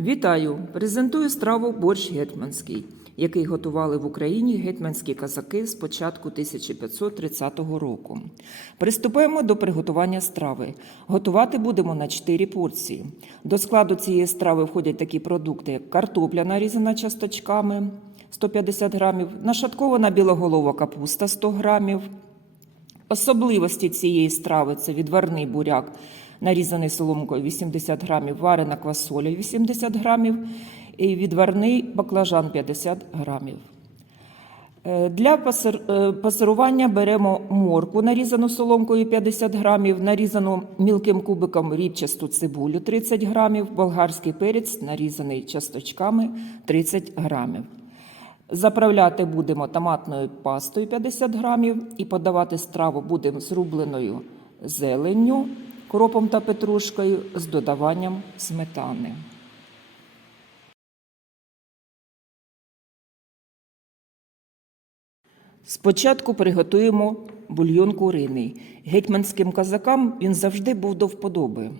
Вітаю! Презентую страву борщ гетьманський, який готували в Україні гетьманські казаки з початку 1530 року. Приступаємо до приготування страви. Готувати будемо на 4 порції. До складу цієї страви входять такі продукти: як картопля нарізана часточками 150 грамів, нашаткована білоголова капуста 100 грамів. Особливості цієї страви це відварний буряк, нарізаний соломкою 80 грамів, варена квасоля 80 грамів і відварний баклажан 50 грамів. Е, Для е, пасирування беремо морку, нарізану соломкою 50 грамів, нарізану мілким кубиком рібчасту цибулю 30 грамів, болгарський перець, нарізаний часточками 30 грамів. Заправляти будемо томатною пастою 50 грамів і подавати страву будемо з рубленою зеленню, кропом та петрушкою з додаванням сметани. Спочатку приготуємо бульйон куриний. Гетьманським казакам він завжди був до вподоби.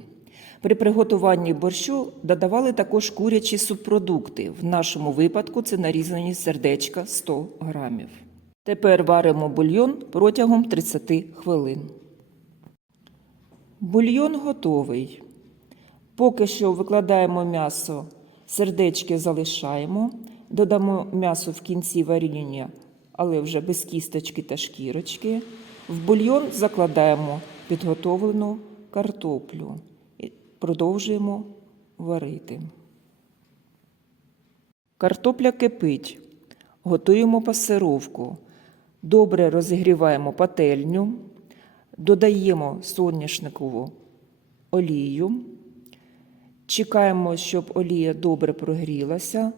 При приготуванні борщу додавали також курячі субпродукти. В нашому випадку це нарізані сердечка 100 грамів. Тепер варимо бульйон протягом 30 хвилин. Бульйон готовий. Поки що викладаємо м'ясо, сердечки залишаємо, додамо м'ясо в кінці варіння, але вже без кісточки та шкірочки. В бульйон закладаємо підготовлену картоплю і продовжуємо варити. Картопля кипить. Готуємо пасировку. Добре розігріваємо пательню, додаємо соняшникову олію. Чекаємо, щоб олія добре прогрілася,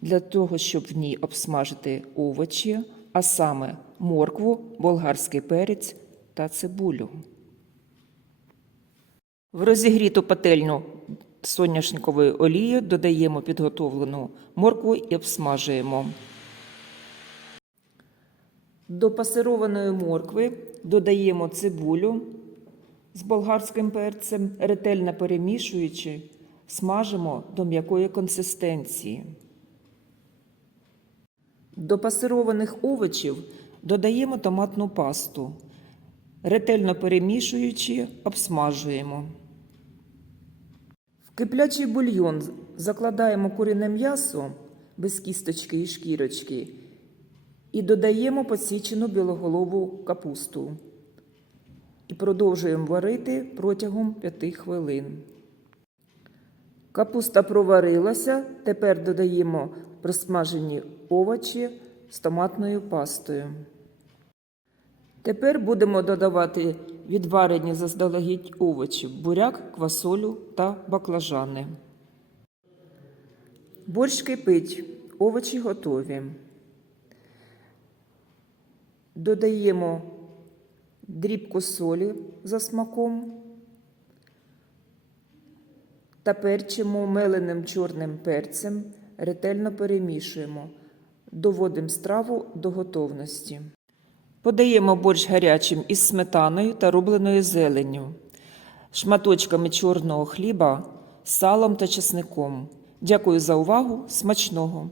для того, щоб в ній обсмажити овочі, а саме моркву, болгарський перець та цибулю. В розігріту пательню з соняшниковою олією додаємо підготовлену моркву і обсмажуємо. До пасированої моркви додаємо цибулю з болгарським перцем, ретельно перемішуючи, смажимо до м'якої консистенції. До пасированих овочів додаємо томатну пасту. Ретельно перемішуючи, обсмажуємо. В киплячий бульйон закладаємо курине м'ясо без кісточки і шкірочки і додаємо посічену білоголову капусту. І продовжуємо варити протягом 5 хвилин. Капуста проварилася, тепер додаємо просмажені овочі з томатною пастою. Тепер будемо додавати відварені заздалегідь овочі, буряк, квасолю та баклажани. Борщ кипить, овочі готові. Додаємо дрібку солі за смаком та перчимо меленим чорним перцем, ретельно перемішуємо, доводимо страву до готовності. Подаємо борщ гарячим із сметаною та рубленою зеленню, шматочками чорного хліба, салом та чесником. Дякую за увагу. Смачного!